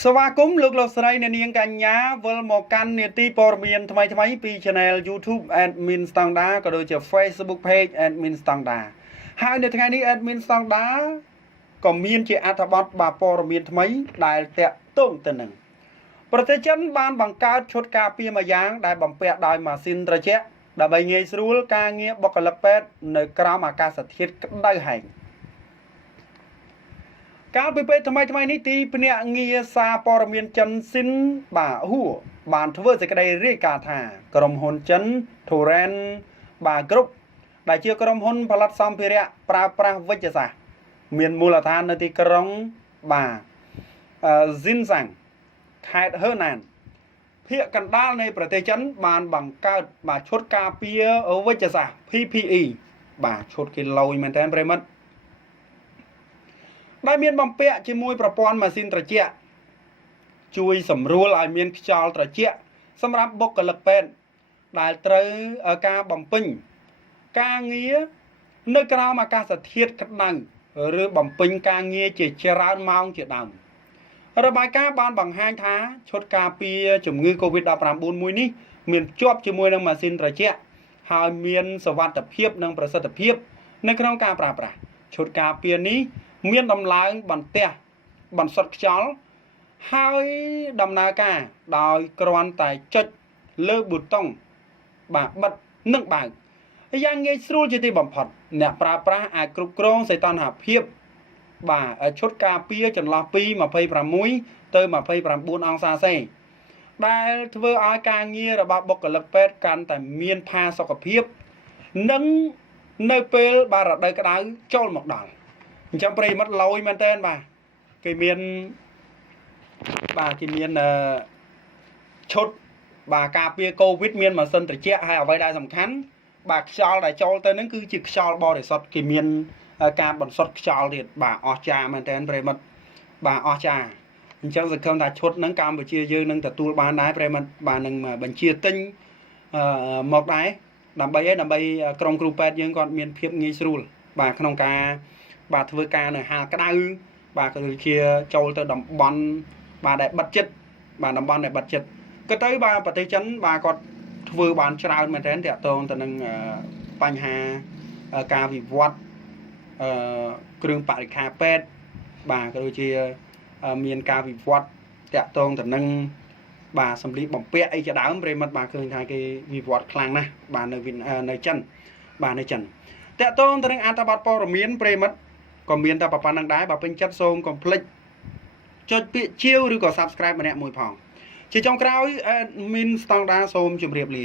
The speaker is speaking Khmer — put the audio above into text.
สวัสดีលោកលោកស្រីអ្នកនាងកញ្ញាវិលមកកាន់នេតិព័ត៌មានថ្មីពី Channel YouTube Admin Standard ក៏ដូចជា Facebook Page Admin Standard ហើយនៅថ្ងៃនេះ Admin Standard ក៏មានជាអត្ថបទព័ត៌មានថ្មីដែលតាក់ទងទៅនឹងប្រទេសចិនបានបង្កើតឈុតការពារមួយយ៉ាងដែលបំពាក់ដោយម៉ាស៊ីនត្រជាក់ដើម្បីងាយស្រួលការងារបុគ្គលិកពេទ្យនៅក្រោមអាកាសធាតុក្តៅហែងកាលពីពេលថ្មីនេះទីភ្នាក់ងារសារព័ត៌មានចិនស៊ីនហួរបានធ្វើសេចក្តីរាយការណ៍ថាក្រុមហ៊ុនចិន Torrent គ្រប់ដែលជាក្រុមហ៊ុនផលិតសម្ភារៈប្រើប្រាស់វិទ្យាសាស្ត្រមានមូលដ្ឋាននៅទីក្រុងស៊ីនសាំងខេត្តហឺណានភាគកណ្ដាលនៃប្រទេសចិនបានបង្កើតឈុតការពារវិទ្យាសាស្ត្រ PPE ឈុតគេលយមែនតើប្រិមិត្តដែលមានបំពាក់ជាមួយប្រព័ន្ធម៉ាស៊ីនត្រជាក់ជួយសម្រួលឲ្យមានខ្យល់ត្រជាក់សម្រាប់បុគ្គលិកពេទ្យដែលត្រូវការបំពេញការងារនៅក្រោមអាកាសធាតុក្តៅឬបំពេញការងារជាច្រើនម៉ោងជាដើមរបាយការណ៍បានបង្ហាញថាឈុតការពារជំងឺ COVID-19 មួយនេះមានភ្ជាប់ជាមួយនឹងម៉ាស៊ីនត្រជាក់ហើយមានសុវត្ថិភាពនិងប្រសិទ្ធភាពនៅក្នុងការប្រើប្រាស់ឈុតការពារនេះមានដំឡើងបន្ទះបន្សុទ្ធខ្យល់ហើយដំណើរការដោយគ្រាន់តែចុចលើប៊ូតុងបិទនិងបើកយ៉ាងងាយស្រួលជាទីបំផុតអ្នកប្រើប្រាស់អាចគ្រប់គ្រងសីតុណ្ហភាពឈុតការពារចន្លោះពី26ទៅ29អង្សាសេដែលធ្វើឲ្យការងាររបស់បុគ្គលិកពេទ្យកាន់តែមានផាសុកភាពនិងនៅពេលរដូវក្តៅចូលមកដល់អញ្ចឹងប្រិមិត្តលយមែនតើគេមានឈុតការពារកូវីដមានម៉ាស៊ីនត្រជាក់ហើយអ្វីដែលសំខាន់ខ្យល់ដែលចូលទៅនឹងគឺជាខ្យល់បរិសុទ្ធគេមានការបន្សុទ្ធខ្យល់ទៀតអស្ចារ្យមែនតើប្រិមិត្តអស្ចារ្យអញ្ចឹងសង្ឃឹមថាឈុតហ្នឹងកម្ពុជាយើងនឹងទទួលបានដែរប្រិមិត្តនឹងបញ្ជាទិញមកដែរដើម្បីក្រុមគ្រូពេទ្យយើងគាត់មានភាពងាយស្រួលក្នុងការធ្វើការនៅហាលក្តៅក៏ដូចជាចូលទៅតំបន់ដែលបិទចិត្តតំបន់ដែលបិទចិត្តក៏ទៅប្រទេសចិនគាត់ធ្វើបានច្រើនមែនទែនតាក់ទងទៅនឹងបញ្ហាការវិវត្តគ្រឿងបរិក្ខារពេទ្យក៏ដូចជាមានការវិវត្តតាក់ទងទៅនឹងសម្លៀកបំពាក់អីជាដើមប្រិមិត្តឃើញថាគេវិវត្តខ្លាំងណាស់នៅចិននៅចិនតាក់ទងទៅនឹងអត្ថបទព័ត៌មានប្រិមិត្តក៏មានតែប៉ុណ្្នឹងដែរបើពេញចិត្តសូមកុំភ្លេចចុចពាក្យជាវឬក៏ Subscribe ម្នាក់មួយផងជាចុងក្រោយ Admin Standard សូមជម្រាបលា